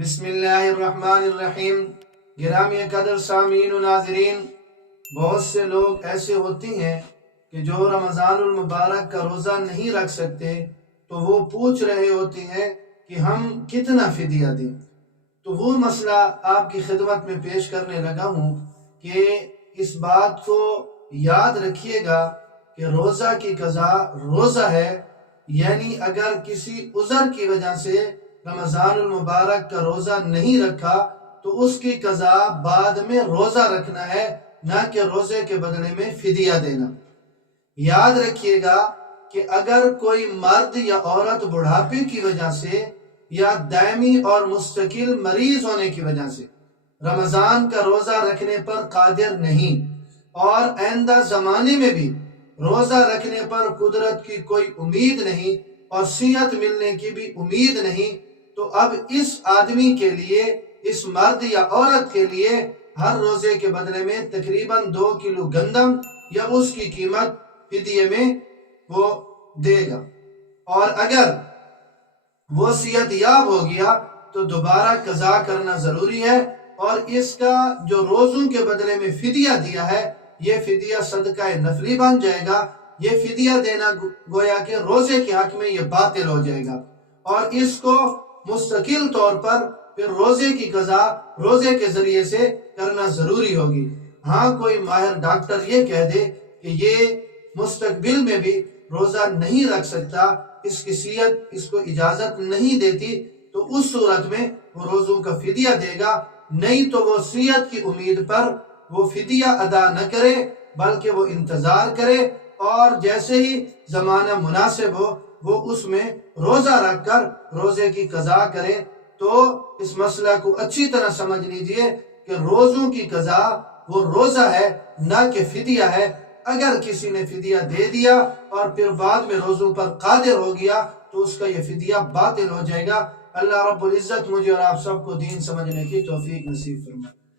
بسم اللہ الرحمن الرحیم۔ گرامی قدر سامعین و ناظرین، بہت سے لوگ ایسے ہوتے ہیں کہ جو رمضان المبارک کا روزہ نہیں رکھ سکتے تو وہ پوچھ رہے ہوتے ہیں کہ ہم کتنا فدیہ دیں۔ تو وہ مسئلہ آپ کی خدمت میں پیش کرنے لگا ہوں کہ اس بات کو یاد رکھیے گا کہ روزہ کی قضا روزہ ہے، یعنی اگر کسی عذر کی وجہ سے رمضان المبارک کا روزہ نہیں رکھا تو اس کی قضا بعد میں روزہ رکھنا ہے، نہ کہ روزے کے بدلے میں فدیہ دینا۔ یاد رکھیے گا کہ اگر کوئی مرد یا عورت بڑھاپے کی وجہ سے یا دائمی اور مستقل مریض ہونے کی وجہ سے رمضان کا روزہ رکھنے پر قادر نہیں اور آئندہ زمانے میں بھی روزہ رکھنے پر قدرت کی کوئی امید نہیں اور صحت ملنے کی بھی امید نہیں، تو اب اس آدمی کے لیے، اس مرد یا عورت کے لیے ہر روزے کے بدلے میں تقریباً 2 کلو گندم یا اس کی قیمت فدیے میں وہ دے گا، اور اگر وہ صحت یاب ہو گیا تو دوبارہ قضا کرنا ضروری ہے، اور اس کا جو روزوں کے بدلے میں فدیہ دیا ہے یہ فدیہ صدقہ نفلی بن جائے گا۔ یہ فدیہ دینا گویا کہ روزے کے حق میں یہ باطل ہو جائے گا، اور اس کو مستقل طور پر پھر روزے کی قضا روزے کے ذریعے سے کرنا ضروری ہوگی۔ ہاں کوئی ماہر ڈاکٹر یہ کہہ دے کہ یہ مستقبل میں بھی روزہ نہیں رکھ سکتا، اس کی صحت اس کو اجازت نہیں دیتی، تو اس صورت میں وہ روزوں کا فدیہ دے گا، نہیں تو وہ صحت کی امید پر وہ فدیہ ادا نہ کرے بلکہ وہ انتظار کرے، اور جیسے ہی زمانہ مناسب ہو وہ اس میں روزہ رکھ کر روزے کی قضا کرے۔ تو اس مسئلہ کو اچھی طرح سمجھ لیجئے کہ روزوں کی قضا وہ روزہ ہے، نہ کہ فدیہ ہے۔ اگر کسی نے فدیہ دے دیا اور پھر بعد میں روزوں پر قادر ہو گیا تو اس کا یہ فدیہ باطل ہو جائے گا۔ اللہ رب العزت مجھے اور آپ سب کو دین سمجھنے کی توفیق نصیب فرمائے۔